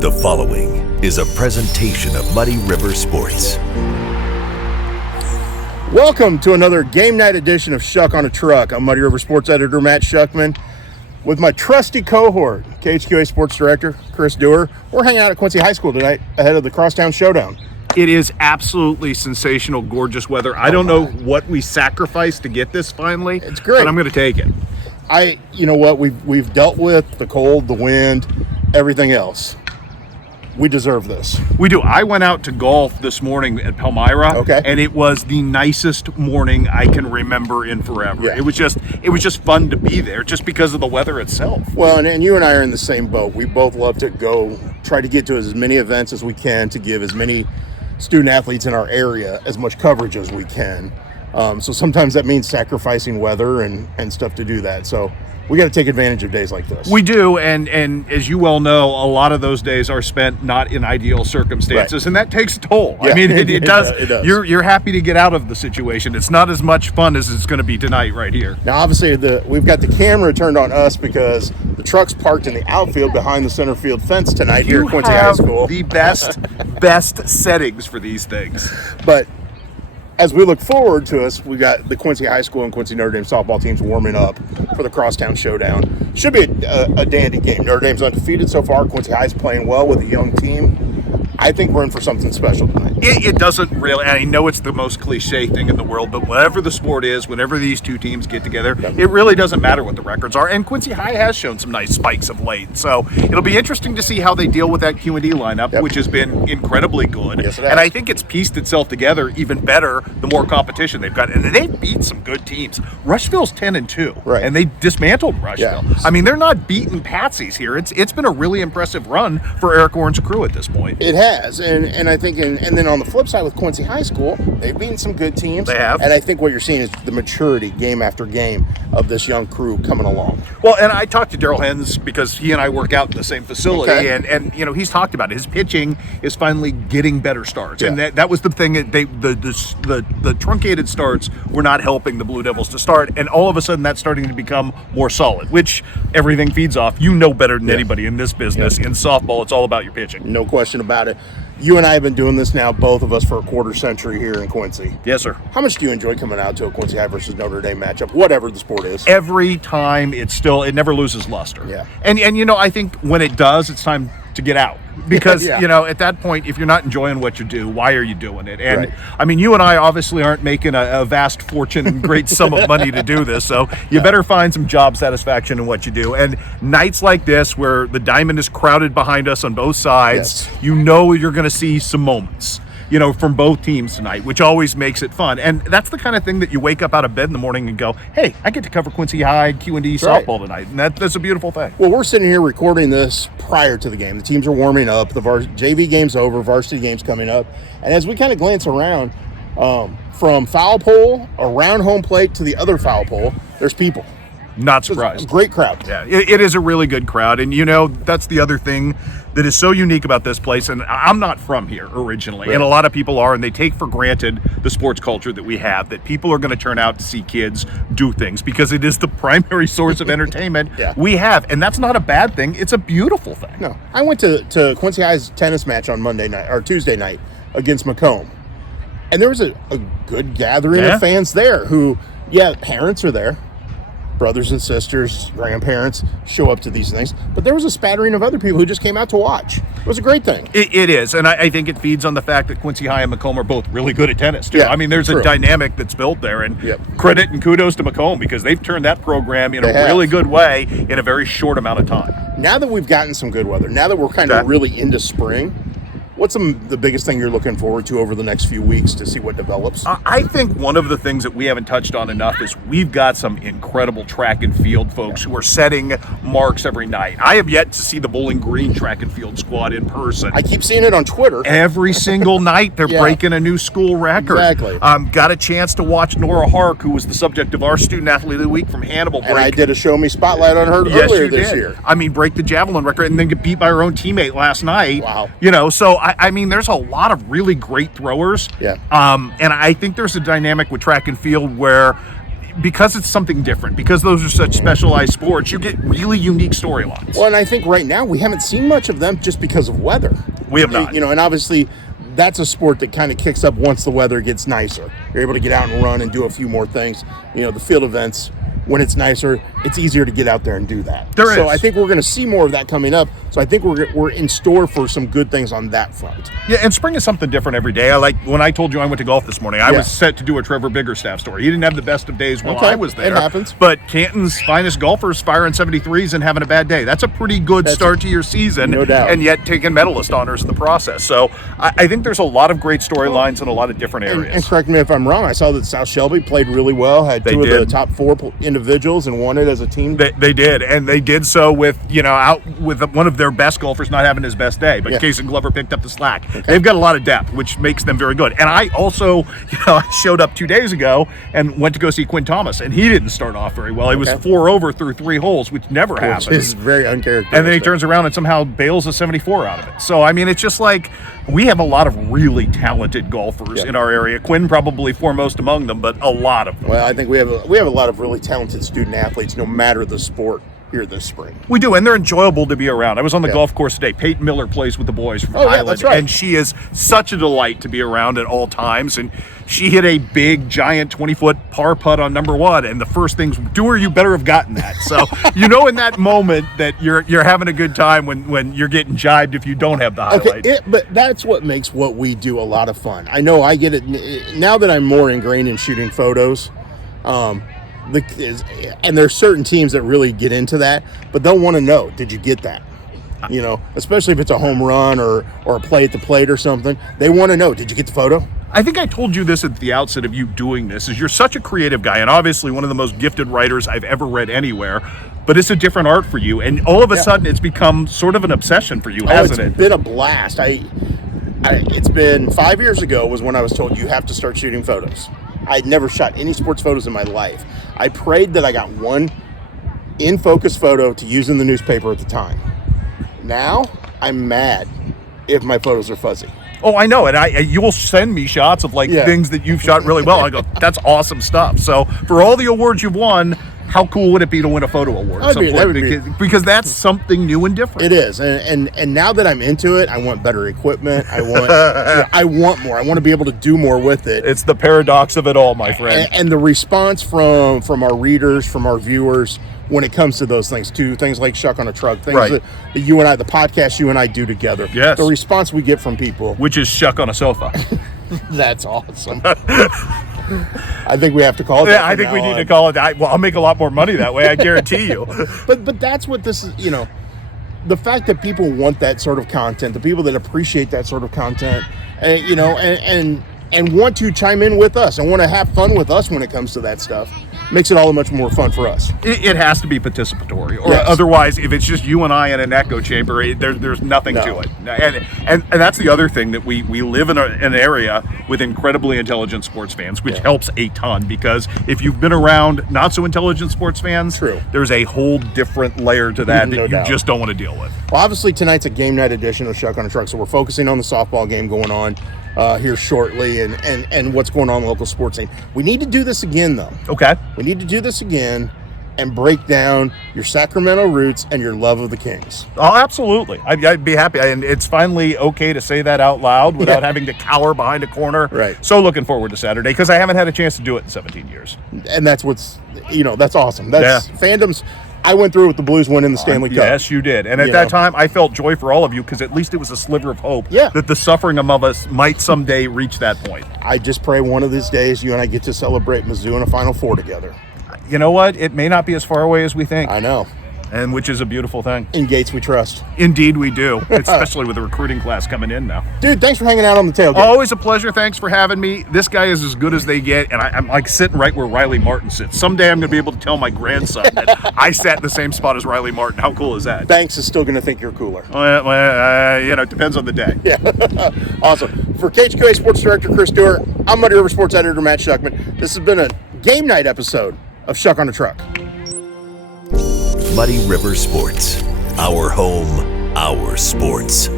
The following is a presentation of Muddy River Sports. Welcome to another game night edition of Schuck on a Truck. I'm Muddy River Sports Editor Matt Schuckman with my trusty cohort, KHQA Sports Director Chris Duerr. We're hanging out at Quincy High School tonight ahead of the Crosstown Showdown. It is absolutely sensational, gorgeous weather. I don't know what we sacrificed to get this finally. It's great. But I'm going to take it. You know what, we've dealt with the cold, the wind, everything else. We deserve this. We do. I went out to golf this morning at Palmyra, and it was the nicest morning I can remember in forever. Yeah. It was just fun to be there, just because of the weather itself. Well, and you and I are in the same boat. We both love to go, try to get to as many events as we can to give as many student athletes in our area as much coverage as we can. So sometimes that means sacrificing weather and stuff to do that. So we got to take advantage of days like this. We do, and as you well know, a lot of those days are spent not in ideal circumstances, and that takes a toll. Yeah, I mean, it does. It does. You're happy to get out of the situation. It's not as much fun as it's going to be tonight right here. Now, obviously, we've got the camera turned on us because the truck's parked in the outfield behind the center field fence tonight here at Quincy High School. The best settings for these things. But as we look forward to us, we got the Quincy High School and Quincy Notre Dame softball teams warming up for the Crosstown Showdown. Should be a dandy game. Notre Dame's undefeated so far. Quincy High's playing well with a young team. I think we're in for something special tonight. It doesn't really, and I know it's the most cliche thing in the world, but whatever the sport is, whenever these two teams get together, it really doesn't matter what the records are. And Quincy High has shown some nice spikes of late. So it'll be interesting to see how they deal with that Q&D lineup, which has been incredibly good. Yes, it has. And I think it's pieced itself together even better the more competition they've got. And they've beat some good teams. Rushville's 10-2, right, and they dismantled Rushville. Yeah. I mean, they're not beating patsies here. It's been a really impressive run for Eric Orn's crew at this point. It has, and I think, and then on the flip side with Quincy High School, they've beaten some good teams. They have. And I think what you're seeing is the maturity game after game of this young crew coming along. Well, and I talked to Daryl Hens because he and I work out in the same facility, and you know, he's talked about it. His pitching is finally getting better starts, and that was the thing. The truncated starts were not helping the Blue Devils to start, and all of a sudden that's starting to become more solid, which everything feeds off. You know better than anybody in this business. In softball, it's all about your pitching. No question about it. You and I have been doing this now, both of us, for a quarter century here in Quincy. Yes, sir. How much do you enjoy coming out to a Quincy High versus Notre Dame matchup, whatever the sport is? Every time, it never loses luster. Yeah. And you know, I think when it does, it's time to get out. Because, you know, at that point, if you're not enjoying what you do, why are you doing it? And, I mean, you and I obviously aren't making a vast fortune and great sum of money to do this, so you better find some job satisfaction in what you do. And nights like this, where the diamond is crowded behind us on both sides, you know you're going to see some moments, you know, from both teams tonight, which always makes it fun. And that's the kind of thing that you wake up out of bed in the morning and go, hey, I get to cover Quincy High Q&D softball tonight. And that's a beautiful thing. Well, we're sitting here recording this prior to the game. The teams are warming up. The JV game's over. Varsity game's coming up. And as we kind of glance around, from foul pole around home plate to the other foul pole, there's people. Not surprised. Great crowd. Yeah, it is a really good crowd. And, you know, that's the other thing that is so unique about this place. And I'm not from here originally, and a lot of people are, and they take for granted the sports culture that we have, that people are going to turn out to see kids do things because it is the primary source of entertainment we have. And that's not a bad thing. It's a beautiful thing. No, I went to Quincy High's tennis match on Monday night or Tuesday night against Macomb. And there was a good gathering of fans there who, parents are there. Brothers and sisters, grandparents show up to these things. But there was a spattering of other people who just came out to watch. It was a great thing. It is, and I think it feeds on the fact that Quincy High and Macomb are both really good at tennis, too. Yeah, I mean, there's a dynamic that's built there, and credit and kudos to Macomb because they've turned that program in a really good way in a very short amount of time. Now that we've gotten some good weather, now that we're kind of really into spring, what's the biggest thing you're looking forward to over the next few weeks to see what develops? I think one of the things that we haven't touched on enough is we've got some incredible track and field folks who are setting marks every night. I have yet to see the Bowling Green track and field squad in person. I keep seeing it on Twitter. Every single night they're breaking a new school record. Exactly. Got a chance to watch Nora Hark, who was the subject of our Student Athlete of the Week from Hannibal. And I did a Show Me Spotlight on her earlier this year. I mean, break the javelin record and then get beat by her own teammate last night. Wow. You know, so I mean, there's a lot of really great throwers. Yeah. And I think there's a dynamic with track and field where because it's something different, because those are such specialized sports, you get really unique storylines. Well, and I think right now we haven't seen much of them just because of weather. We have not. And obviously that's a sport that kind of kicks up once the weather gets nicer. You're able to get out and run and do a few more things. The field events, when it's nicer, it's easier to get out there and do that. So I think we're going to see more of that coming up. So I think we're in store for some good things on that front. Yeah, and spring is something different every day. When I told you I went to golf this morning, I was set to do a Trevor Biggerstaff story. He didn't have the best of days while I was there. It happens. But Canton's finest golfers firing 73s and having a bad day. That's a pretty good start to your season. No doubt. And yet taking medalist honors in the process. So I think there's a lot of great storylines in a lot of different areas. And correct me if I'm wrong, I saw that South Shelby played really well, had two of the top 4 individuals and won it as a team. They did, and they did so with out with one of their best golfers not having his best day, but Case and Glover picked up the slack. Okay. They've got a lot of depth, which makes them very good. And I also, I showed up 2 days ago and went to go see Quinn Thomas, and he didn't start off very well. He was 4 over through 3 holes, which never happens. It's very uncharacteristic. And then he turns around and somehow bails a 74 out of it. So I mean, it's just like we have a lot of really talented golfers in our area. Quinn probably foremost among them, but a lot of them. Well, I think we have a lot of really talented student athletes, no matter the sport, here this spring. We do, and they're enjoyable to be around. I was on the golf course today. Peyton Miller plays with the boys from Highland, that's right. And she is such a delight to be around at all times. And she hit a big, giant 20-foot par putt on number 1. And the first things, Duerr, you better have gotten that. So in that moment that you're having a good time when you're getting jibed if you don't have the highlight. Okay, but that's what makes what we do a lot of fun. I know I get it now that I'm more ingrained in shooting photos. And there's certain teams that really get into that, but they'll want to know, did you get that? Especially if it's a home run or a play at the plate or something. They want to know, did you get the photo? I think I told you this at the outset of you doing this, is you're such a creative guy and obviously one of the most gifted writers I've ever read anywhere, but it's a different art for you. And all of a sudden it's become sort of an obsession for you, hasn't it? It's been a blast. It's been 5 years ago was when I was told you have to start shooting photos. I'd never shot any sports photos in my life. I prayed that I got one in-focus photo to use in the newspaper at the time. Now, I'm mad if my photos are fuzzy. Oh, I know. And you'll send me shots of things that you've shot really well. I go, that's awesome stuff. So for all the awards you've won, how cool would it be to win a photo award? Because that's something new and different. It is, and now that I'm into it, I want better equipment. I want more. I want to be able to do more with it. It's the paradox of it all, my friend. And the response from our readers, from our viewers, when it comes to those things, to things like Schuck on a Truck, things that you and I, the podcast you and I do together. Yes. The response we get from people, which is Schuck on a sofa. That's awesome. I think we have to call it that. Yeah, I think we need to call it that. Well, I'll make a lot more money that way, I guarantee you. But that's what this is, the fact that people want that sort of content, the people that appreciate that sort of content, and want to chime in with us and want to have fun with us when it comes to that stuff, makes it all much more fun for us. It has to be participatory, or otherwise, if it's just you and I in an echo chamber, there's nothing to it. And that's the other thing, that we live in an area with incredibly intelligent sports fans, which helps a ton, because if you've been around not so intelligent sports fans, there's a whole different layer to that you just don't want to deal with. Well, obviously tonight's a game night edition of Schuck on a Truck, so we're focusing on the softball game going on here shortly and what's going on in the local sports scene. We need to do this again, though. Okay. We need to do this again and break down your Sacramento roots and your love of the Kings. Oh, absolutely. I'd be happy. And it's finally okay to say that out loud without having to cower behind a corner. Right. So looking forward to Saturday, because I haven't had a chance to do it in 17 years. And that's that's awesome. That's fandoms. I went through with the Blues winning the Stanley Cup. Yes, you did. And at that time, I felt joy for all of you, because at least it was a sliver of hope that the suffering among us might someday reach that point. I just pray one of these days you and I get to celebrate Mizzou in a Final Four together. You know what? It may not be as far away as we think. I know. And which is a beautiful thing. In Gates we trust. Indeed we do, especially with the recruiting class coming in now. Dude, thanks for hanging out on the tailgate. Always a pleasure. Thanks for having me. This guy is as good as they get, and I'm like sitting right where Riley Martin sits. Someday I'm going to be able to tell my grandson that I sat in the same spot as Riley Martin. How cool is that? Banks is still going to think you're cooler. Well, it depends on the day. Yeah. Awesome. For KHQA Sports Director Chris Duerr, I'm Muddy River Sports Editor Matt Schuckman. This has been a game night episode of Schuck on a Truck. Muddy River Sports. Our home, our sports.